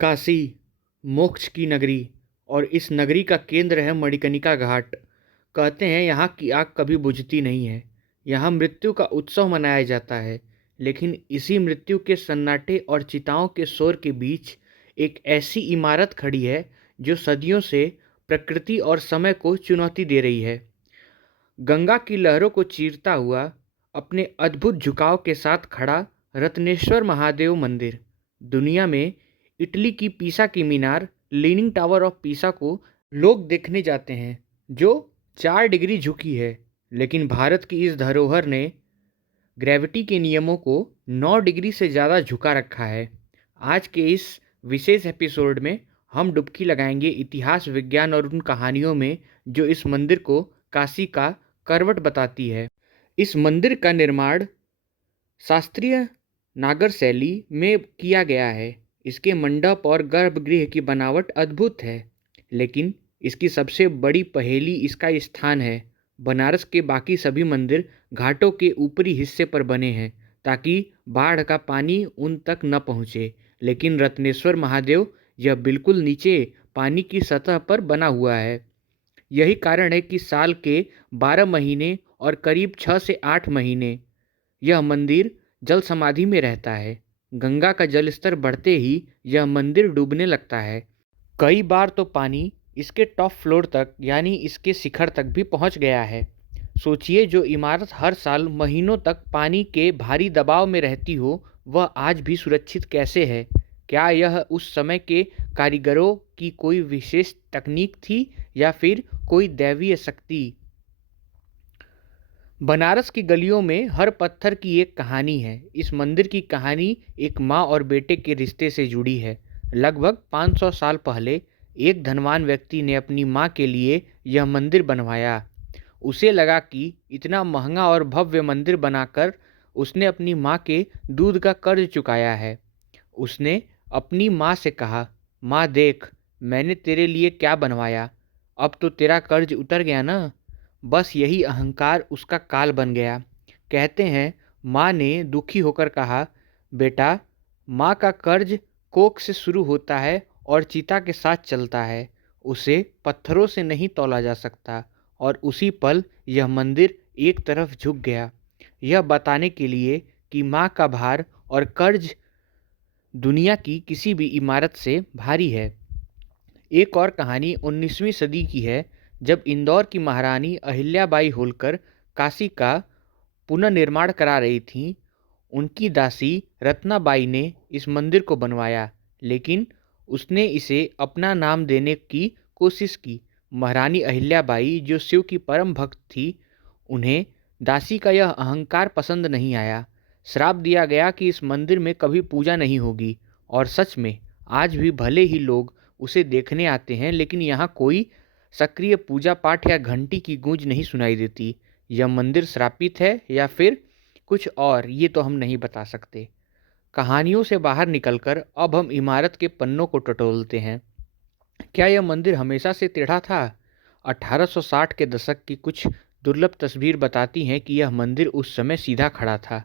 काशी, मोक्ष की नगरी और इस नगरी का केंद्र है मणिकर्णिका घाट। कहते हैं यहाँ की आग कभी बुझती नहीं है। यहाँ मृत्यु का उत्सव मनाया जाता है, लेकिन इसी मृत्यु के सन्नाटे और चिताओं के शोर के बीच एक ऐसी इमारत खड़ी है जो सदियों से प्रकृति और समय को चुनौती दे रही है। गंगा की लहरों को चीरता हुआ, अपने अद्भुत झुकाव के साथ खड़ा रत्नेश्वर महादेव मंदिर। दुनिया में इटली की पीसा की मीनार, लीनिंग टावर ऑफ पीसा को लोग देखने जाते हैं, जो 4 डिग्री झुकी है, लेकिन भारत की इस धरोहर ने ग्रेविटी के नियमों को 9 डिग्री से ज़्यादा झुका रखा है। आज के इस विशेष एपिसोड में हम डुबकी लगाएंगे इतिहास, विज्ञान और उन कहानियों में जो इस मंदिर को काशी का करवट बताती है। इस मंदिर का निर्माण शास्त्रीय नागर शैली में किया गया है। इसके मंडप और गर्भगृह की बनावट अद्भुत है, लेकिन इसकी सबसे बड़ी पहेली इसका स्थान है। बनारस के बाकी सभी मंदिर घाटों के ऊपरी हिस्से पर बने हैं ताकि बाढ़ का पानी उन तक न पहुँचे, लेकिन रत्नेश्वर महादेव यह बिल्कुल नीचे पानी की सतह पर बना हुआ है। यही कारण है कि साल के 12 महीने और करीब 6 से 8 महीने यह मंदिर जल समाधि में रहता है। गंगा का जलस्तर बढ़ते ही यह मंदिर डूबने लगता है। कई बार तो पानी इसके टॉप फ्लोर तक यानी इसके शिखर तक भी पहुंच गया है। सोचिए, जो इमारत हर साल महीनों तक पानी के भारी दबाव में रहती हो, वह आज भी सुरक्षित कैसे है? क्या यह उस समय के कारीगरों की कोई विशेष तकनीक थी या फिर कोई दैवीय शक्ति? बनारस की गलियों में हर पत्थर की एक कहानी है। इस मंदिर की कहानी एक माँ और बेटे के रिश्ते से जुड़ी है। लगभग 500 साल पहले एक धनवान व्यक्ति ने अपनी माँ के लिए यह मंदिर बनवाया। उसे लगा कि इतना महंगा और भव्य मंदिर बनाकर उसने अपनी माँ के दूध का कर्ज चुकाया है। उसने अपनी माँ से कहा, माँ देख, मैंने तेरे लिए क्या बनवाया, अब तो तेरा कर्ज उतर गया ना। बस यही अहंकार उसका काल बन गया। कहते हैं माँ ने दुखी होकर कहा, बेटा, माँ का कर्ज कोख से शुरू होता है और चिता के साथ चलता है। उसे पत्थरों से नहीं तौला जा सकता। और उसी पल यह मंदिर एक तरफ झुक गया, यह बताने के लिए कि माँ का भार और कर्ज दुनिया की किसी भी इमारत से भारी है। एक और कहानी 19वीं सदी की है, जब इंदौर की महारानी अहिल्याबाई होलकर काशी का पुनर्निर्माण करा रही थीं। उनकी दासी रत्नाबाई ने इस मंदिर को बनवाया, लेकिन उसने इसे अपना नाम देने की कोशिश की। महारानी अहिल्याबाई, जो शिव की परम भक्त थी, उन्हें दासी का यह अहंकार पसंद नहीं आया। श्राप दिया गया कि इस मंदिर में कभी पूजा नहीं होगी। और सच में आज भी भले ही लोग उसे देखने आते हैं, लेकिन यहाँ कोई सक्रिय पूजा पाठ या घंटी की गूंज नहीं सुनाई देती। यह मंदिर श्रापित है या फिर कुछ और, ये तो हम नहीं बता सकते। कहानियों से बाहर निकलकर अब हम इमारत के पन्नों को टटोलते हैं। क्या यह मंदिर हमेशा से टेढ़ा था? 1860 के दशक की कुछ दुर्लभ तस्वीर बताती हैं कि यह मंदिर उस समय सीधा खड़ा था।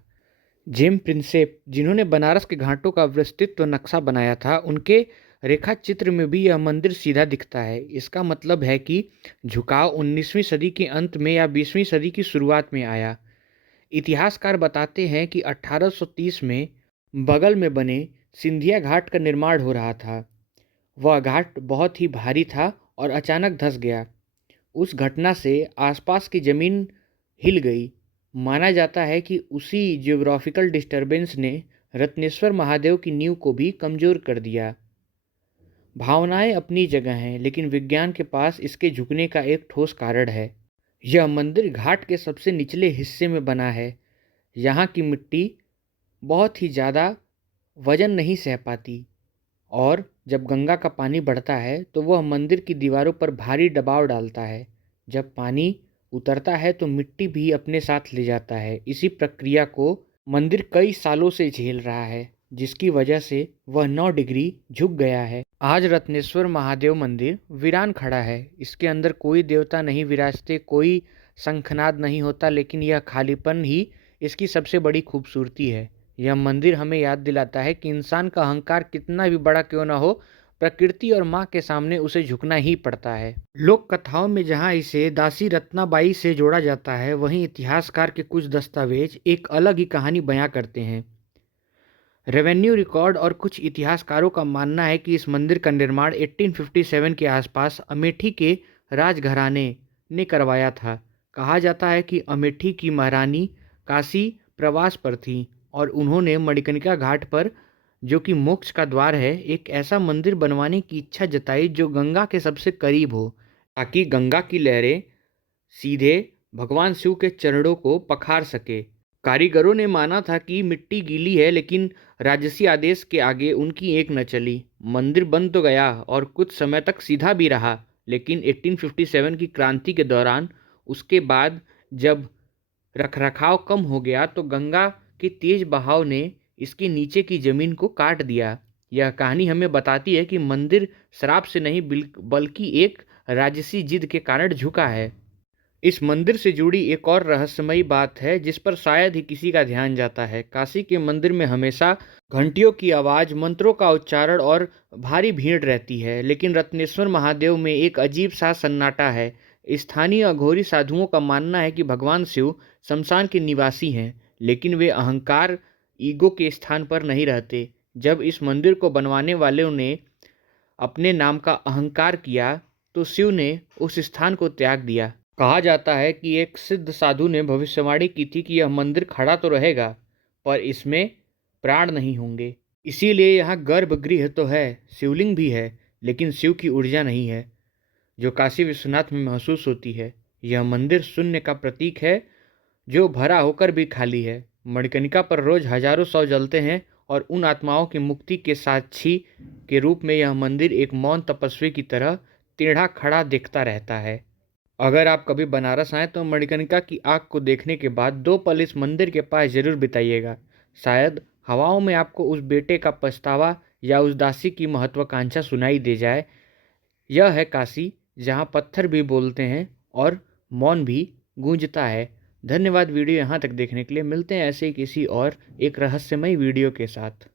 जेम प्रिंसेप, जिन्होंने बनारस के घाटों का विस्तृत नक्शा बनाया था, उनके रेखा चित्र में भी यह मंदिर सीधा दिखता है। इसका मतलब है कि झुकाव 19वीं सदी के अंत में या 20वीं सदी की शुरुआत में आया। इतिहासकार बताते हैं कि 1830 में बगल में बने सिंधिया घाट का निर्माण हो रहा था। वह घाट बहुत ही भारी था और अचानक धंस गया। उस घटना से आसपास की जमीन हिल गई। माना जाता है कि उसी जियोग्राफिकल डिस्टरबेंस ने रत्नेश्वर महादेव की नींव को भी कमज़ोर कर दिया। भावनाएं अपनी जगह हैं, लेकिन विज्ञान के पास इसके झुकने का एक ठोस कारण है। यह मंदिर घाट के सबसे निचले हिस्से में बना है। यहाँ की मिट्टी बहुत ही ज़्यादा वजन नहीं सह पाती, और जब गंगा का पानी बढ़ता है तो वह मंदिर की दीवारों पर भारी दबाव डालता है। जब पानी उतरता है तो मिट्टी भी अपने साथ ले जाता है। इसी प्रक्रिया को मंदिर कई सालों से झेल रहा है, जिसकी वजह से वह 9 डिग्री झुक गया है। आज रत्नेश्वर महादेव मंदिर वीरान खड़ा है। इसके अंदर कोई देवता नहीं विराजते, कोई शंखनाद नहीं होता, लेकिन यह खालीपन ही इसकी सबसे बड़ी खूबसूरती है। यह मंदिर हमें याद दिलाता है कि इंसान का अहंकार कितना भी बड़ा क्यों ना हो, प्रकृति और माँ के सामने उसे झुकना ही पड़ता है। लोक कथाओं में जहाँ इसे दासी रत्नाबाई से जोड़ा जाता है, वहीं इतिहासकार के कुछ दस्तावेज एक अलग ही कहानी बयां करते हैं। रेवेन्यू रिकॉर्ड और कुछ इतिहासकारों का मानना है कि इस मंदिर का निर्माण 1857 के आसपास अमेठी के राजघराने ने करवाया था। कहा जाता है कि अमेठी की महारानी काशी प्रवास पर थीं और उन्होंने मणिकर्णिका घाट पर, जो कि मोक्ष का द्वार है, एक ऐसा मंदिर बनवाने की इच्छा जताई जो गंगा के सबसे करीब हो, ताकि गंगा की लहरें सीधे भगवान शिव के चरणों को पखार सके। कारीगरों ने माना था कि मिट्टी गीली है, लेकिन राजसी आदेश के आगे उनकी एक न चली। मंदिर बन तो गया और कुछ समय तक सीधा भी रहा, लेकिन 1857 की क्रांति के दौरान, उसके बाद जब रखरखाव कम हो गया, तो गंगा के तेज बहाव ने इसके नीचे की जमीन को काट दिया। यह कहानी हमें बताती है कि मंदिर श्राप से नहीं बल्कि एक राजसी जिद के कारण झुका है। इस मंदिर से जुड़ी एक और रहस्यमयी बात है जिस पर शायद ही किसी का ध्यान जाता है। काशी के मंदिर में हमेशा घंटियों की आवाज़, मंत्रों का उच्चारण और भारी भीड़ रहती है, लेकिन रत्नेश्वर महादेव में एक अजीब सा सन्नाटा है। स्थानीय अघोरी साधुओं का मानना है कि भगवान शिव शमशान के निवासी हैं, लेकिन वे अहंकार, ईगो के स्थान पर नहीं रहते। जब इस मंदिर को बनवाने वालों ने अपने नाम का अहंकार किया, तो शिव ने उस स्थान को त्याग दिया। कहा जाता है कि एक सिद्ध साधु ने भविष्यवाणी की थी कि यह मंदिर खड़ा तो रहेगा, पर इसमें प्राण नहीं होंगे। इसीलिए यहाँ गर्भगृह तो है, शिवलिंग भी है, लेकिन शिव की ऊर्जा नहीं है, जो काशी विश्वनाथ में महसूस होती है। यह मंदिर शून्य का प्रतीक है, जो भरा होकर भी खाली है। मणिकर्णिका पर रोज हजारों शव जलते हैं और उन आत्माओं की मुक्ति के साक्षी के रूप में यह मंदिर एक मौन तपस्वी की तरह टेढ़ा खड़ा दिखता रहता है। अगर आप कभी बनारस आएँ तो मणिकर्णिका की आग को देखने के बाद 2 पल इस मंदिर के पास जरूर बिताइएगा। शायद हवाओं में आपको उस बेटे का पछतावा या उस दासी की महत्वाकांक्षा सुनाई दे जाए। यह है काशी, जहाँ पत्थर भी बोलते हैं और मौन भी गूंजता है। धन्यवाद वीडियो यहाँ तक देखने के लिए। मिलते हैं ऐसे ही किसी और एक रहस्यमय वीडियो के साथ।